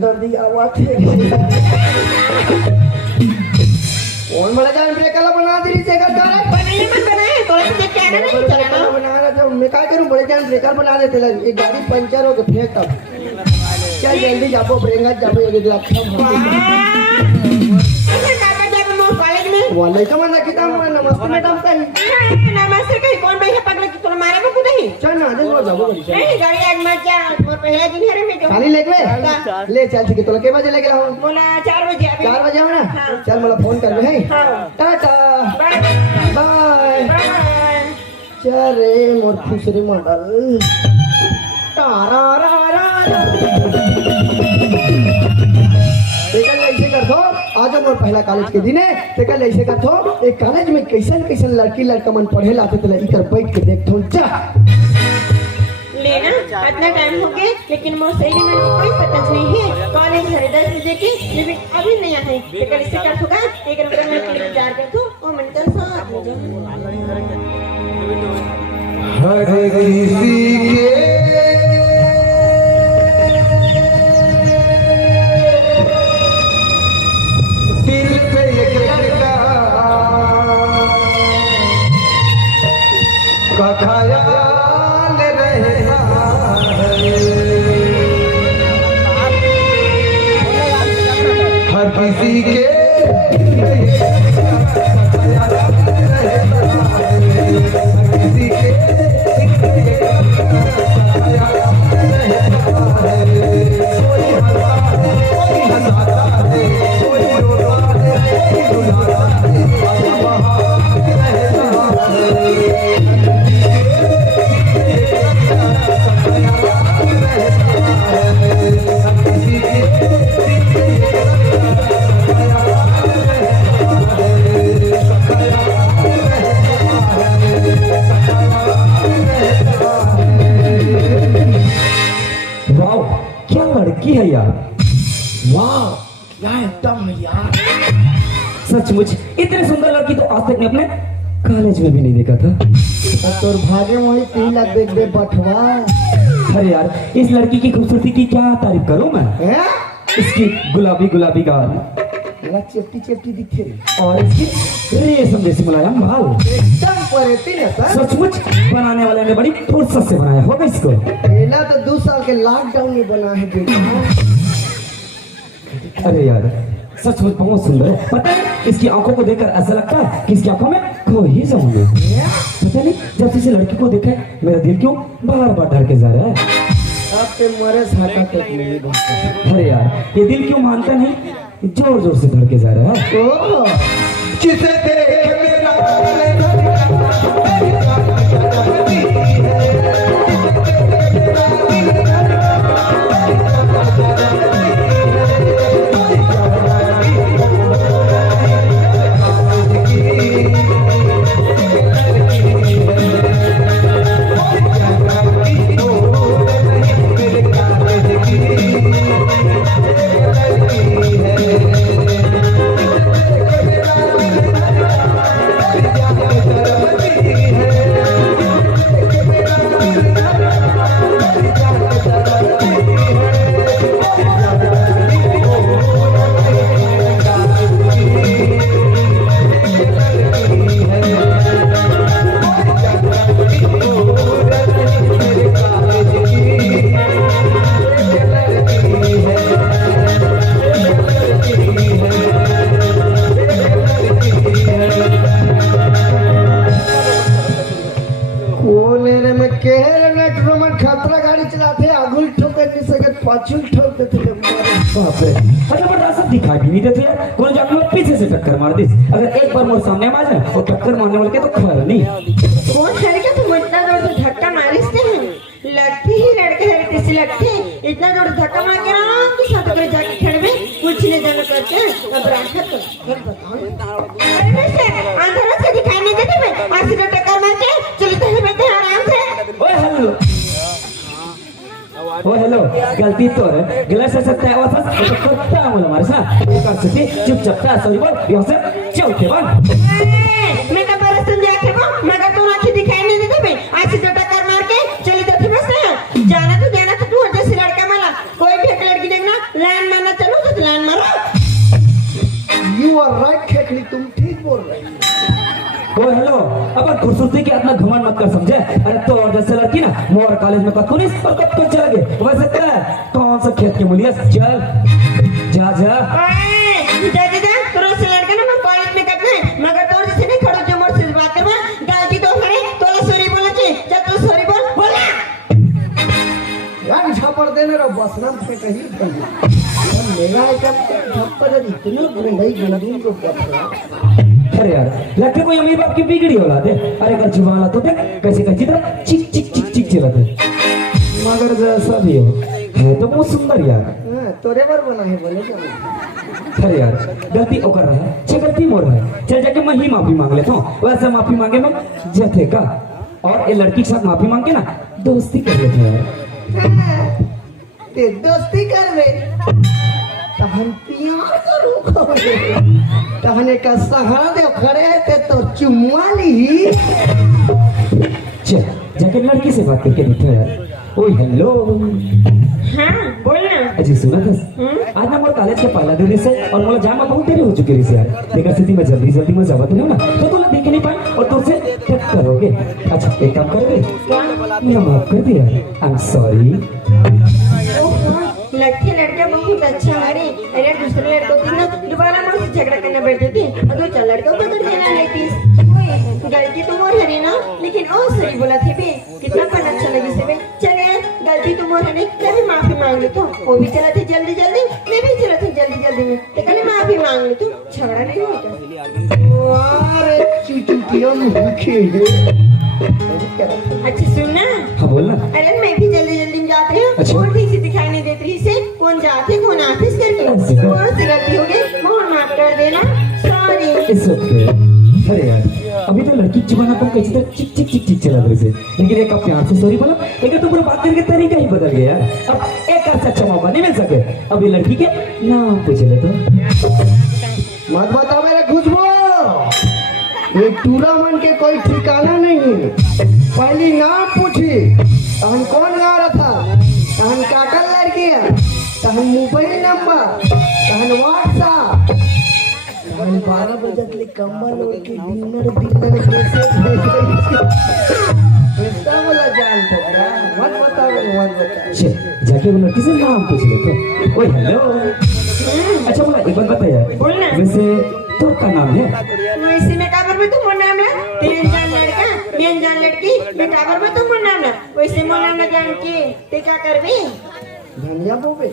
दर्दी आवाज है कौन बड़ा जान ब्रेक वाला बना दे रही जगह डाल बनाने मत बनाए थोड़ा सा देख के आना नहीं चलाना बना रहा था मैं क्या करूं बड़े जान ब्रेकर बना देते लग एक गाड़ी पंचर हो गई फेंक तब चल जल्दी जाओ ब्रेंगा जाओ एक लाख वाले का मना कितना नमस्ते मैडम कहीं नमस्ते कहीं कौन बैठा पगला की तोड़ मारेगा को नहीं चल ना आदेश बोल जाओ नहीं गाड़ी आज मत जा मोर पहला दिन है रे मैं खाली लेके ले चल ठीक है तो के बजे लेके आओ बोला 4 बजे अभी 4 बजे हो ना चल मला फोन कर दे है टाटा बाय बाय चल रे मोर खुसरी मॉडल तारा रा रा देखल ऐसे कर दो आज मोर पहला कॉलेज के दिन है देखल ऐसे कर दो एक कॉलेज में कैसन कैसन लड़की लड़का मन पढ़े लाते थे इधर बैठ के देखथो जा लेना इतना टाइम हो गया लेकिन मोर सही में कोई पता नहीं है कॉलेज है 10 बजे की लेकिन अभी नहीं आए देखल ऐसे कर होगा एक नंबर में इंतजार कर दो और मैं चल साथ में जाऊं हर किसी के ख्याल रहता है हर किसी के लड़की है यार वाह क्या एकदम है यार सचमुच इतने सुंदर लड़की तो आज तक मैं अपने कॉलेज में भी नहीं देखा था तोर भागे वही 3 लाख देख दे बटवा अरे यार इस लड़की की खूबसूरती की क्या तारीफ करूं मैं इसकी गुलाबी गुलाबी गाल चेप्टी चेप्टी दिखे और इसकी रेशम जैसी मुलायम बाल एकदम परेती है सर सचमुच बनाने वाले ने बड़ी फुर्सत से बनाया होगा इसको पहला तो 2 साल के लॉकडाउन में बना है अरे यार सचमुच बहुत सुंदर है पता है इसकी आंखों को देखकर ऐसा लगता है कि इसकी आंखों में खो ही जाऊंगा पता नहीं जब से इस लड़की को देखा मेरा दिल क्यों बार बार धड़के जा रहा है आपके मरे साका टेक अरे यार ये दिल क्यों मानता नहीं जोर जोर से धड़के जा रहा है किसे देख मेरा खतरा गाड़ी चलाते आगुल ठोकर नहीं सकत पाछुल ठोक देते बाप रे अच्छा बड़ा सब दिखाई भी नहीं देते यार कौन जाके मैं पीछे से टक्कर मार दी अगर एक बार मोर सामने आ जाए और टक्कर मारने वाले के तो खबर नहीं कौन लड़का तुम इतना जोर से धक्का मारिसते हैं लगती ही लड़के है किसी लगते इतना जोर धक्का मार के आराम के साथ अगर जाके खड़े में कुछ नहीं जाना करते अब राखत तो बताओ अरे से अंदर से दिखाई नहीं देते मैं आज सीधा टक्कर मार के चलते हैं बैठे आराम से ओए हेलो ओ हेलो गलती तो है गिलास से सकता है वो तो करता है हमारे साथ कर सकते चुपचाप था सॉरी बोल यहां से चलते बोल मैं तो बरस सुन दिया थे मगर तू आंखें दिखाई नहीं देते भाई आज से टक्कर मार के चली जाती बस जाना तो तू जैसे लड़का माला कोई भी एक लड़की देखना लाइन ओ हेलो, अब खूबसूरती के इतना घमंड मत कर समझे। अरे तो और जैसे लड़की ना मोर कॉलेज में कब पुलिस और कब को चल गए वैसे तेरा कौन सा खेत के मुलिया चल जा जा। तोरो से लड़का ना मैं कॉलेज में करना है मगर तोर जैसे नहीं खड़ो जो मोर से बात करवा गलती तो करे तोला सॉरी बोले छे जा तू सॉरी बोला यार झापड़ देने रो बस नाम पे कहीं कहीं मेरा एक झप्पड़ इतने गंदई गंदी को पकड़ा। अरे यार लगते कोई अमीर बाप की बिगड़ी औलाद है। अरे अगर जुबान तो देख कैसे कैसी तरह चिक चिक चिक चिक चलाते मगर जैसा भी हो है तो बहुत सुंदर यार। तोरे बार बना है बोले चलो। अरे यार गलती ओकर रहा है छे गलती मोर है चल जाके मैं ही माफी मांग लेता हूँ। वैसे माफी मांगे मैं जथे का और ये लड़की के साथ माफी मांग के ना दोस्ती कर लेते यार। ते दोस्ती कर रे तहन प्यार करू तहने का सहारा दे खड़े ते तो चुम्मा ली। चल जाके लड़की से बात करके देखो यार। ओए हेलो हां बोल ना। अजी सुना था आज ना मोर कॉलेज के पहला दिन से और मोला जामा बहुत देरी हो चुकी रही यार। देखा स्थिति में जल्दी जल्दी में जावत नहीं ना तो तू देख नहीं पाए और तुझसे टक करोगे। अच्छा एक काम करोगे मैं माफ कर दिया आई एम सॉरी। लड़के लड़का बहुत अच्छा है। अरे दूसरे लड़कों की ना दोबारा मुझसे झगड़ा करना बैठे थे और दो चार लड़कों को पकड़ देना लेती गलती तो मोर है ना लेकिन ओ सही बोला थे बे कितना पन अच्छा लगी से बे। चले गलती तो मोर है मैं भी माफी मांग ली तो वो भी चला थे जल्दी जल्दी मैं भी चला था जल्दी जल्दी में तो कल माफी मांग ली तो झगड़ा नहीं होता। अरे चुटुकिया मुखे अच्छा सुनना। हाँ बोलना। अरे मैं भी जल्दी जल्दी में जाते हैं अच्छा। और ठीक से दिखाई नहीं देती रही से कौन जाते कौन आते करके कौन सी गलती हो गई मोर माफ कर देना सॉरी। It's okay. अरे यार अभी तो लड़की जुबान पर कैसे तक चिक चिक चिक चिक चला रही से लेकिन एक आप प्यार से सॉरी बोला एक तो पूरा बात करने का तरीका ही बदल गया यार। अब एक अच्छा अच्छा मौका नहीं मिल सके। अब ये लड़की के नाम पूछ ले तो मत बता मेरे खुशबू ये टूर्नामेंट के कोई ठिकाना नहीं है। पहली नाम पूछी तहन कौन गा रहा था तहन काकल लड़की है तहन मोबाइल नंबर तहन व्हाट्सएप तहन 12 बजे के कंबल और की डिनर कैसे पैसा वाला जान पकड़ा। मत बता जाके वो लड़की से नाम पूछ ले तो ओए हेलो। अच्छा बोला एक बात बता यार बोलना। वैसे तो का नाम है वैसे मैं काबर में तुम नाम ना तेरे जान लड़का मैं जान लड़की मैं काबर में तुम नाम ना वैसे मोर नाम ना जान के ते क्या करबे धनिया बोबे।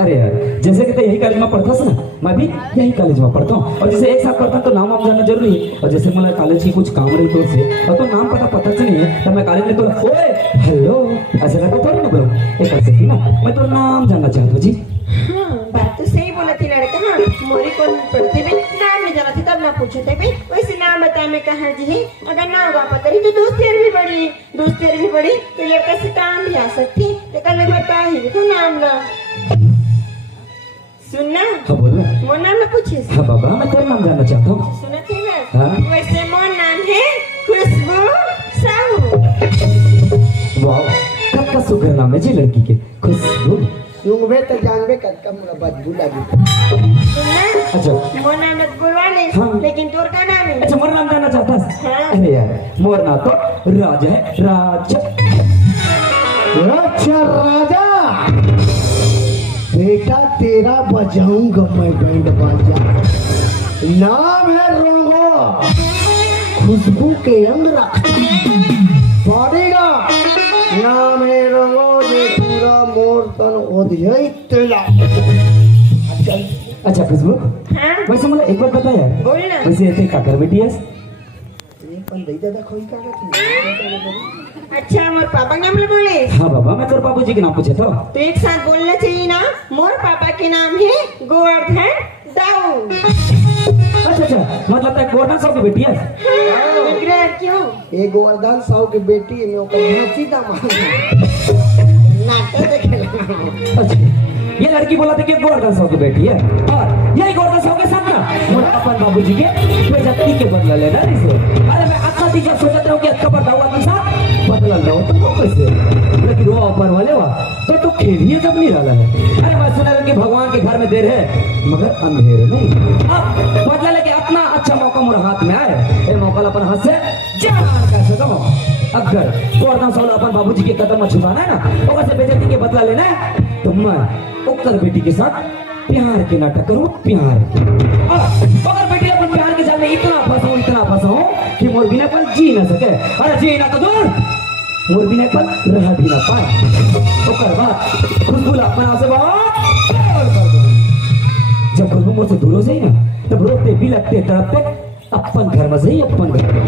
अरे यार जैसे कि तो यही कॉलेज में पढ़ता था ना मैं भी यही कॉलेज में पढ़ता हूँ और जैसे एक साथ पढ़ता तो नाम वाम जानना जरूरी है। और जैसे मतलब कॉलेज की कुछ काम रही तो से और तो नाम पता से नहीं है तो मैं कॉलेज में तो ओए हेलो ऐसा करके थोड़ी ना बोलूँ एक कर सकती ना मैं तो नाम जानना चाहता हूँ जी। हाँ बात तो सही बोला थी लड़का। हाँ मोरी कौन पढ़ते भी नाम नहीं जाना थी तब ना पूछे थे भी वैसे नाम बता मैं कहाँ जी है अगर ना हुआ पता नहीं तो दोस्ती भी बड़ी तो लड़का से काम भी आ सकती तो कल बता ही तो नाम ला सुनना। हाँ बोलना। मोर नाम ना पूछिस। हाँ बाबा मैं तेरा नाम जानना चाहता हूँ। सुना थी बस। हाँ? वैसे मोर नाम है खुशबू साहू। वाह कब का सुगर नाम है जी लड़की के खुशबू। सुंगबे तो जानबे कद का मुरा बदबू लगी। सुनना। अच्छा मोर नाम मत बुलवा ले हाँ। लेकिन तोर का नाम है। अच्छा मोर नाम जानना चाहता है। हाँ। अरे यार मोर नाम तो राजा है राजा। अच्छा राजा बेटा तेरा बजाऊंगा मैं बैंड बाजा। नाम है रंगो खुशबू के अंग पड़ेगा। नाम है रंगो जे पूरा मोर तन ओधियई तेला। अच्छा खुशबू हाँ वैसे मतलब एक बार बता यार बोल ना। वैसे ऐसे का कर बेटी है ये पन दई दादा खोई का थी। अच्छा मोर पापा के नाम ले बोले हाँ बाबा मैं तेरे बाबूजी के नाम पूछे तो एक साथ बोलना चाहिए ना। मोर पापा के नाम है गोवर्धन दाऊ। अच्छा मतलब तक गोवर्धन साहब की बेटी है। विग्रह क्यों ये गोवर्धन साहू की बेटी में ओकर भांची दामाद नाटक देखेला। अच्छा ये लड़की बोला था कि गोवर्धन साहब की बेटी है और यही गोवर्धन साहब के साथ ना मोर अपन बाबूजी के बेइज्जती के बदला लेना इसे। अरे मैं अच्छा चीज सोचता हूँ कि अच्छा बता हुआ के साथ बदला लो तो कैसे लेकिन खातिर हुआ ऊपर वाले हुआ तो खेलिए जब नहीं रहा है। अरे मैं सुना कि भगवान के घर में देर है मगर अंधेर नहीं। अब बदला लेके अपना अच्छा मौका मोर हाथ में आए, ये मौका अपन हाथ से जान कैसे करो। अगर तोड़ना सोला अपन बाबूजी के कदम में छुपाना है ना, ओकर से बेइज्जती के बदला लेना है, तो मैं ओकर बेटी के साथ प्यार के नाटक करूं, प्यार अगर बेटी अपन प्यार के जाल में इतना फंसाऊं कि मोर बिना पर जी ना सके। अरे जी ना तो दूर मोर बिना पर रह भी ना पाए। ओकर बाद खुशबू अपना से बहुत प्यार कर दूं। जब खुशबू मुझसे दूर हो जाए ना तब रोते बिलखते तड़पते अपन घर में से अपन घर में।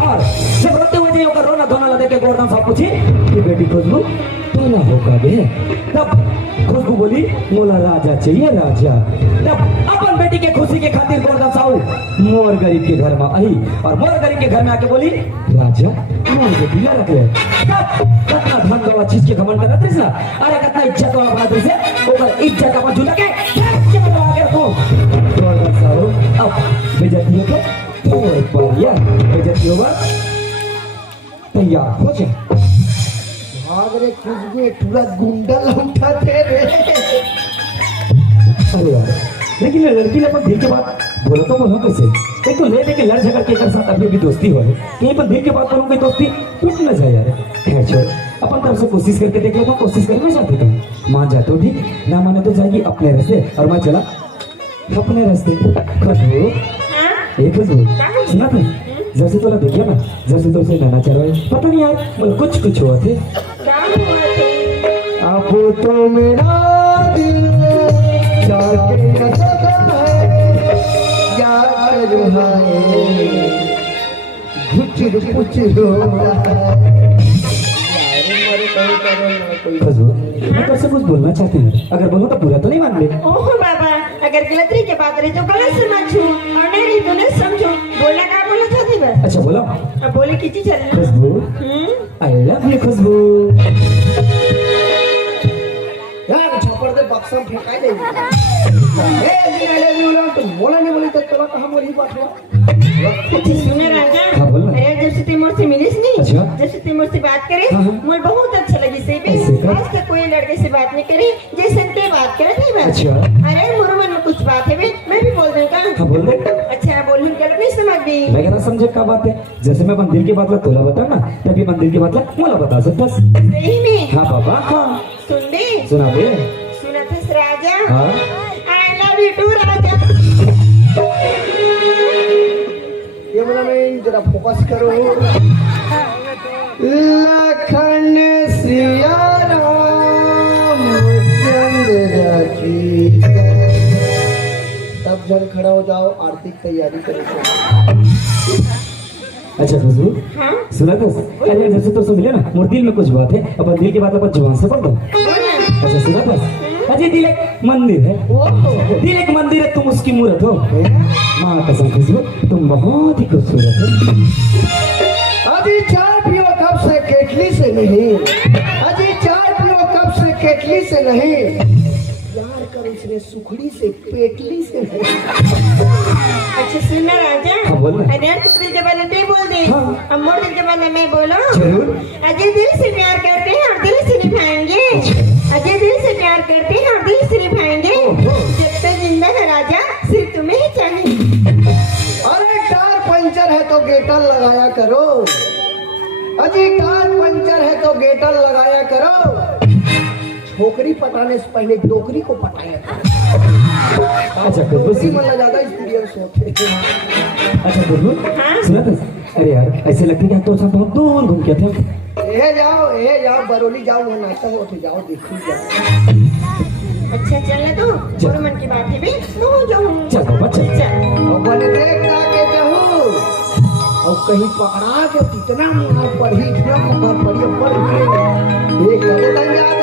और जब रोते हुए जाए ओकर रोना धोना लगे के गोरदान साहब पूछी कि बेटी खुशबू तोला होगा बे, तब खुशबू बोली मोला राजा चाहिए राजा। तब अपन बेटी के खुशी के खातिर गोरदान साहब मोर गरीब के घर में आई और मोर गरीब के घर में आके बोली राजा मोर बेटी ला रख ले। तब कितना धन दौलत चीज के घमंड करत रहिस ना, अरे कितना इज्जत वाला बात रहिस, ओकर इज्जत अपन झुला के क्या बता के रखो। गोरदान साहब अब बेइज्जती के तोड़ पर बेइज्जती होगा तैयार हो जा। भाग रे खुशबू, पूरा गुंडा उठाते रे। अरे यार लेकिन लड़की ने अपन दिल के बात बोलो तो बोलो कैसे। एक तो ले लेके लड़ झगड़ के एक साथ अभी भी दोस्ती हो रही, कहीं पर दिल के बात करूँ दोस्ती टूट न जाए यार। खैर छोड़, अपन तरफ से कोशिश करके देख लेता हूँ, कोशिश करना चाहती हूँ, मान जाते हो ठीक, ना माने तो जाएगी अपने रास्ते और मैं चला अपने रास्ते। खुशबू ये खुशबू सुना था जब से तोला देखिए ना, जब से तो उसे नैना चल रहा पता नहीं यार मतलब कुछ हुआ थे। अब तो मेरा दिल जाके न सकता है, यार कुछ होता है। खुशबू मैं तुझसे कुछ बोलना चाहती हूँ, अगर बोलूँ तो पूरा तो नहीं मान ले। ओहो बाबा, अगर गलत रही के बात रही तो गलत समझू और नहीं रही तो नहीं समझू। बोलना क्या बोलना चाहती बस। अच्छा बोलो। अब बोले किसी चलना। खुशबू आई लव यू खुशबू। यार छप्पर दे बक्सा में फेंका दे। ए ले बोला तो बोला नहीं बोली तो तोला कहां बोली बात हुआ। सुने राजा, हाँ, बोल ना। अरे जब से तिमोर से मिलिस नहीं, अच्छा। जब से तिमोर से बात करे हाँ। मुझे बहुत अच्छा लगी से भी। ऐसे का? आज तक कोई लड़के से बात नहीं करी जैसे के बात करे थी बस। अच्छा। अरे मोर मन में कुछ बात है बे, मैं भी बोल दूं का। हाँ बोल दे। अच्छा बोल दूं, गलत नहीं समझ गई। मैं कहना समझे क्या बात है, जैसे मैं अपन दिल की बात तोला बता ना तभी अपन दिल की बात मोला बता सकता। सही में। हाँ पापा हाँ सुन दे, सुना दे। सुना था राजा। हाँ आई लव यू टू राजा। ये बोला मैं जरा फोकस करो। लखन सिया राम चंद्र की। सब जन खड़ा हो जाओ, आरती की तैयारी करो। अच्छा खुशबू हाँ सुना था, अरे जैसे तो मिले ना मोर दिल में कुछ बात है, अपन दिल की बात अपन जुबान से पढ़ दो। बोलना। अच्छा सुना था, अजय दिल एक मंदिर है, दिल एक मंदिर है, तुम उसकी मूर्त हो। माँ कसम खुशबू तुम बहुत ही खूबसूरत हो। अजी चाय पियो कब से केटली से नहीं, अजी चाय पियो कब से केटली से नहीं, प्यार करो इसने सुखड़ी से पेटली से नहीं। अच्छा सुनना राजा। हाँ, बोल ना। अरे यार तू दिल के बारे में बोल दे। हाँ। अब मोर दिल के बारे में बोलो। जरूर। अजय दिल से प्यार करते हैं और दिल से निभाएंगे। अजय दिल से प्यार करते हैं और दिल से निभाएंगे। जब तक जिंदा है राजा सिर्फ तुम्हें ही चाहिए। अरे टायर पंचर है तो गेटर लगाया करो, अजी टायर पंचर है तो गेटर लगाया करो, छोकरी पटाने से पहले डोकरी को पटाया करो। अच्छा खुशबू डोकरी मतलब ज्यादा एक्सपीरियंस होते। अच्छा खुशबू हाँ? सुना था, अरे यार ऐसे लगता है कि तो साथ बहुत दूर घूम के थे। ये जाओ बरौली जाओ, वो नाटक हो तो जाओ देखो जाओ। अच्छा चलने दो, मोर मन की बात है भी मैं जाऊँ। चल बाबा चल। चल। और बने देखना के जाऊँ और कहीं पकड़ा के कितना मुहार पढ़ी, इतना मुहार पढ़ी, पढ़ के एक गलत अंजाम